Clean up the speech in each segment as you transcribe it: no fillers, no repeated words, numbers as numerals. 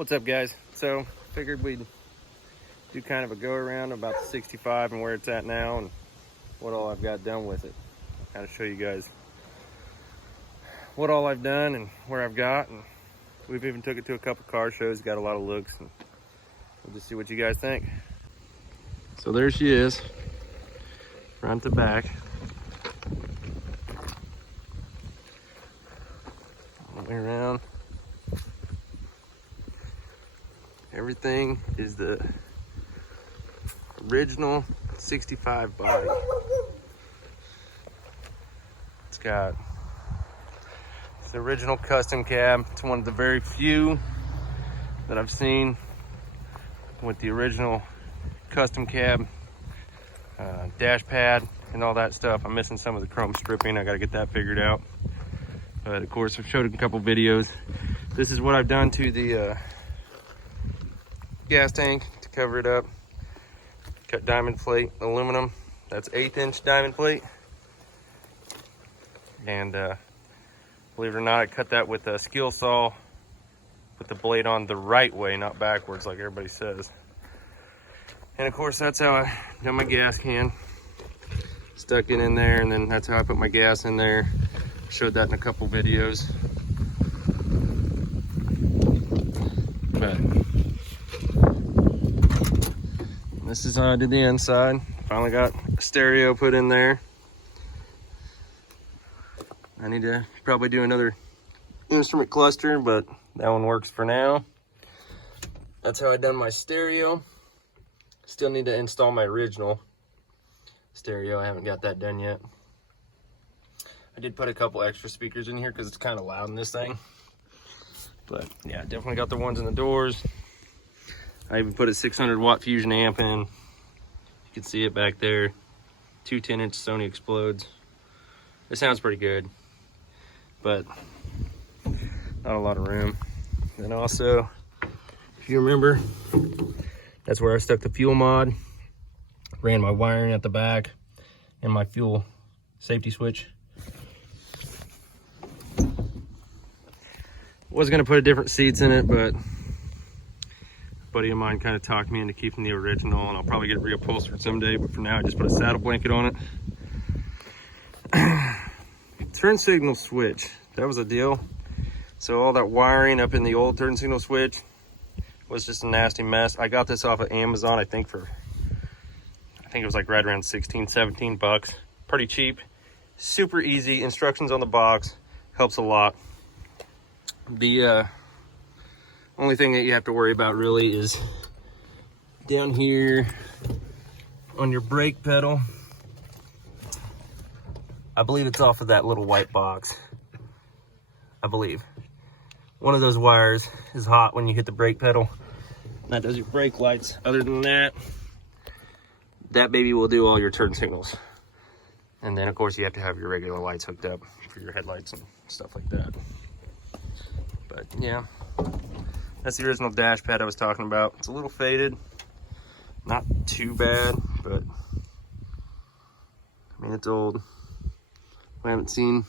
What's up, guys? So figured we'd do kind of a go around about the 65 and where it's at now and what all I've got done with it. Kind of show you guys what all I've done and where I've got, and we've even took it to a couple car shows, got a lot of looks, and we'll just see what you guys think. So there she is, front to back. All the way around. Everything is the original 65 body. It's got the original custom cab. It's one of the very few that I've seen with the original custom cab, dash pad and all that stuff. I'm missing some of the chrome stripping. I got to get that figured out. But of course, I've showed a couple videos. This is what I've done to the gas tank to cover it up. Cut diamond plate aluminum. That's 1/8 inch diamond plate. And believe it or not, I cut that with a skill saw, put the blade on the right way, not backwards like everybody says. And of course, that's how I done my gas can. Stuck it in there, and then that's how I put my gas in there. Showed that in a couple videos. But this is how I did the inside. Finally got a stereo put in there. I need to probably do another instrument cluster, but that one works for now. That's how I done my stereo. Still need to install my original stereo. I haven't got that done yet. I did put a couple extra speakers in here because it's kind of loud in this thing. But yeah, definitely got the ones in the doors. I even put a 600 watt fusion amp in. You can see it back there. 2 10-inch Sony Explodes. It sounds pretty good, but not a lot of room. And also, if you remember, that's where I stuck the fuel mod. Ran my wiring at the back and my fuel safety switch. Was gonna put different seats in it, but a buddy of mine kind of talked me into keeping the original, and I'll probably get it reupholstered someday, but for now I just put a saddle blanket on it. Turn signal switch, that was a deal. So all that wiring up in the old turn signal switch was just a nasty mess. I got this off of Amazon, I think it was like right around 16, 17 bucks. Pretty cheap, super easy. Instructions on the box, helps a lot. The only thing that you have to worry about really is down here on your brake pedal. I believe it's off of that little white box. I believe. One of those wires is hot when you hit the brake pedal. That does your brake lights. Other than that, that baby will do all your turn signals. And then of course you have to have your regular lights hooked up for your headlights and stuff like that. But yeah, that's the original dash pad I was talking about. It's a little faded, not too bad, but I mean, it's old. I haven't seen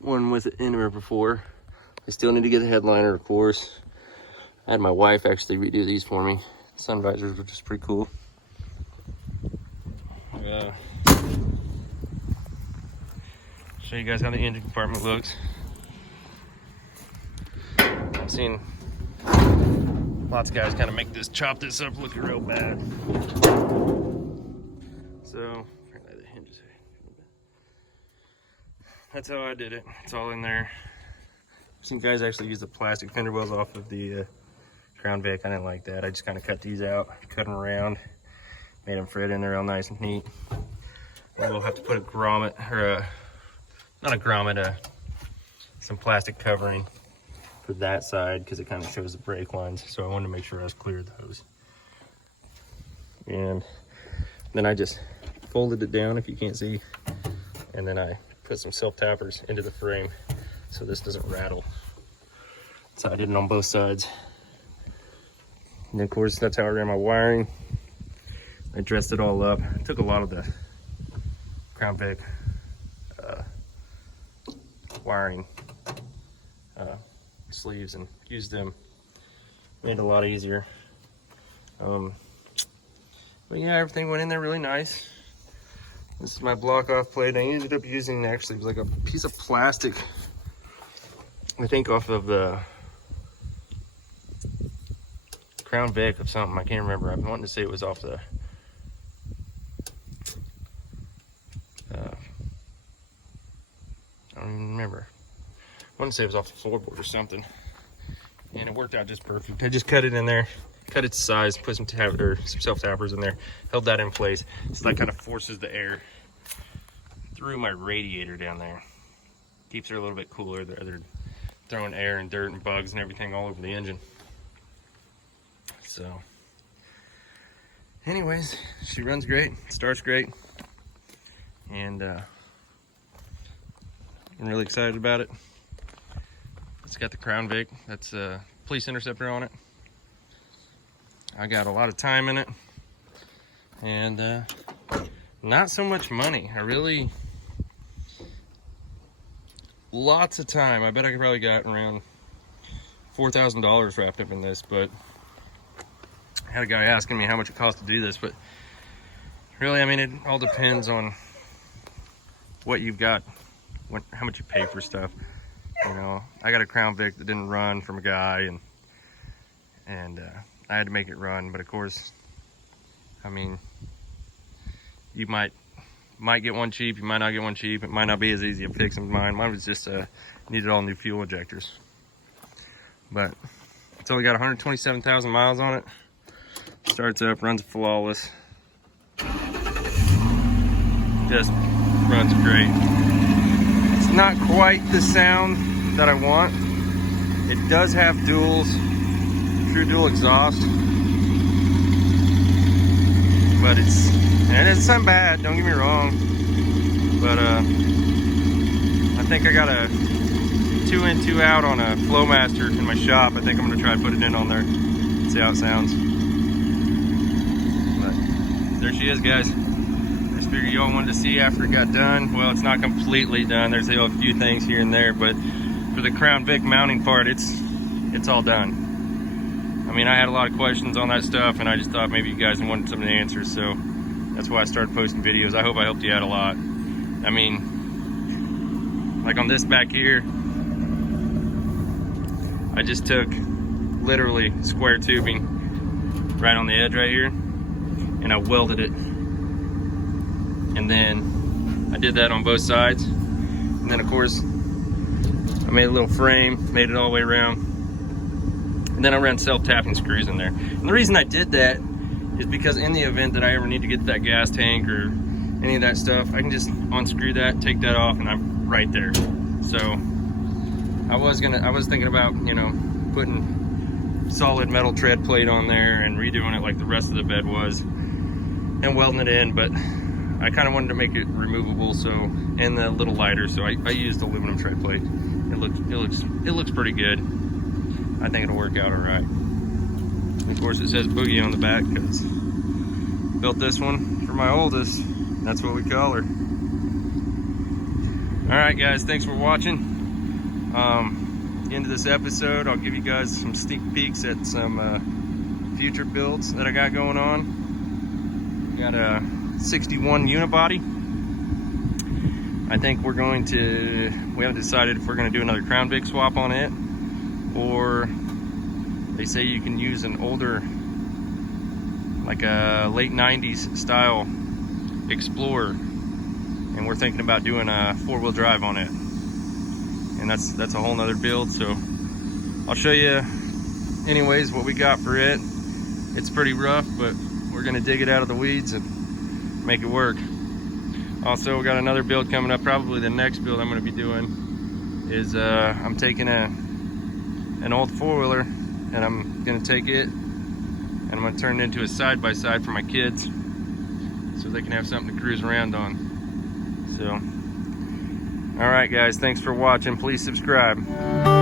one with it in there before. I still need to get a headliner, of course. I had my wife actually redo these for me. Sun visors, which is pretty cool. Show you guys how the engine compartment looks. I've seen lots of guys kind of chop this up looking real bad. So that's how I did it. It's all in there. I've seen guys actually use the plastic fender wells off of the Crown Vic. I didn't like that. I just kind of cut these out, cut them around, made them fit in there all nice and neat. And we'll have to put a grommet, or not a grommet, some plastic covering for that side because it kind of shows the brake lines. So I wanted to make sure I was clear of those. And then I just folded it down, if you can't see, and then I put some self-tappers into the frame so this doesn't rattle. So I did it on both sides. And of course, that's how I ran my wiring. I dressed it all up. I took a lot of the Crown Vic wiring sleeves and used them Made it a lot easier. But yeah, everything went in there really nice. This is my block off plate. I ended up using actually like a piece of plastic, I think off of the Crown Vic of something. I can't remember. I'm wanting to say it was off the I don't even remember. I want to say it was off the floorboard or something. And it worked out just perfect. I just cut it in there, cut it to size, put some self-tappers in there, held that in place. So that kind of forces the air through my radiator down there. Keeps her a little bit cooler. They're throwing air and dirt and bugs and everything all over the engine. So, anyways, she runs great, starts great, and I'm really excited about it. It's got the Crown Vic. That's a police interceptor on it. I got a lot of time in it, and not so much money. Lots of time. I bet I probably got around $4,000 wrapped up in this, but I had a guy asking me how much it cost to do this, but really, I mean, it all depends on what you've got, how much you pay for stuff. You know, I got a Crown Vic that didn't run from a guy, and I had to make it run. But of course, I mean, you might get one cheap, you might not get one cheap. It might not be as easy to fix as mine. Mine was just needed all new fuel injectors. But it's only got 127,000 miles on it. Starts up, runs flawless. Just runs great. It's not quite the sound that I want. It does have true dual exhaust, but it's not bad, don't get me wrong, but I think I got a 2 in 2 out on a Flowmaster in my shop. I think I'm gonna try to put it in on there, see how it sounds. But there she is, guys. I just figured y'all wanted to see after it got done. Well, it's not completely done. There's a few things here and there, but for the Crown Vic mounting part, it's all done. I mean, I had a lot of questions on that stuff, and I just thought maybe you guys wanted some of the answers, so that's why I started posting videos. I hope I helped you out a lot. I mean, like on this back here, I just took literally square tubing right on the edge right here, and I welded it. And then I did that on both sides. And then of course, I made a little frame, made it all the way around. And then I ran self-tapping screws in there. And the reason I did that is because in the event that I ever need to get to that gas tank or any of that stuff, I can just unscrew that, take that off, and I'm right there. So I was thinking about, you know, putting solid metal tread plate on there and redoing it like the rest of the bed was and welding it in, but I kind of wanted to make it removable, so, and a little lighter, so I used aluminum tread plate. It looks pretty good. I think it'll work out all right. And of course, it says Boogie on the back because built this one for my oldest. That's what we call her. All right, guys, thanks for watching. Into this episode, I'll give you guys some sneak peeks at some future builds that I got going on. Got a 61 unibody. I think we haven't decided if we're going to do another Crown Vic swap on it, or they say you can use an older, like a late 90s style Explorer, and we're thinking about doing a 4-wheel drive on it, and that's a whole nother build. So I'll show you anyways what we got for it. It's pretty rough, but we're going to dig it out of the weeds and make it work. Also, we got another build coming up. Probably the next build I'm going to be doing is I'm taking an old 4-wheeler, and I'm going to take it and I'm going to turn it into a side-by-side for my kids so they can have something to cruise around on. So, all right, guys, thanks for watching. Please subscribe.